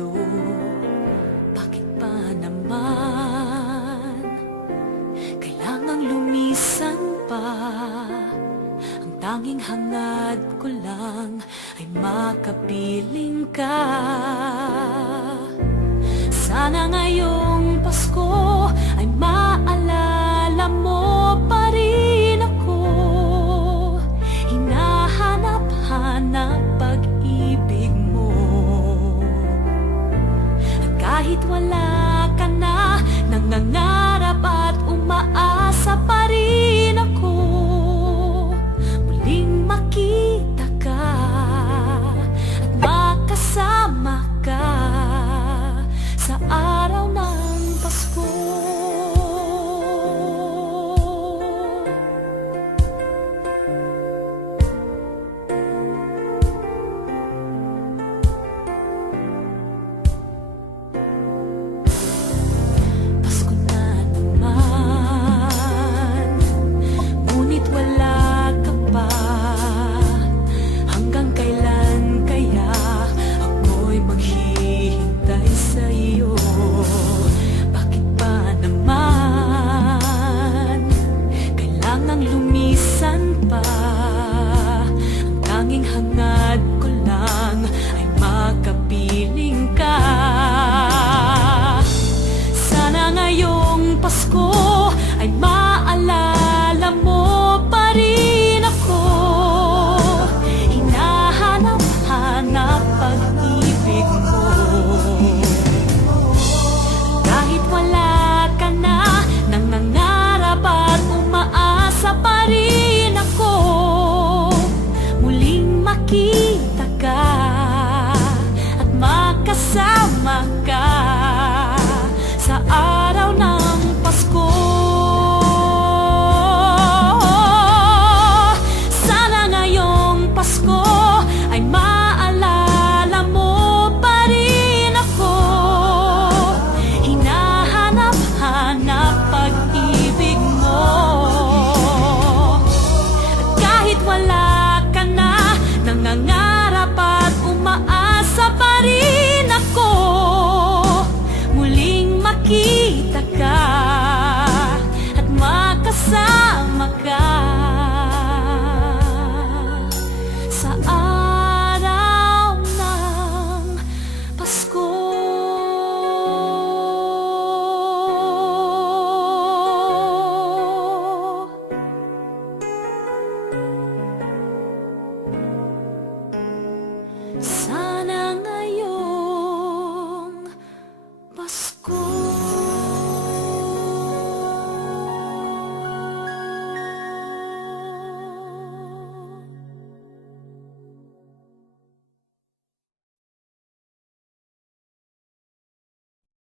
sa'yo. Bakit pa naman kailangang lumisan pa? Ang tanging hangad ko lang ay makapiling ka. Sana ngayong Pasko ay maalala mo pa rin ako. Hinahanap-hanap pag-ibig mo. At kahit wala ka na, nangangarap at umaasa pa rin ako. Muling makita ka at makasama ka sa araw ng Pasko. Pasko na naman, ngunit wala ka pa. Hanggang kailan kaya ako'y maghihintay sa iyo? Bakit pa naman kailangang lumisan pa? Ang tanging hangad ko lang ay makapiling ka. Sana ngayong Pasko ay maalala mo pa rin ako. Hinahanap-hanap pag-ibig mo. Kahit wala ka na, nangangarap at umaasa pa rin ako. Muling makita ka at makasama ka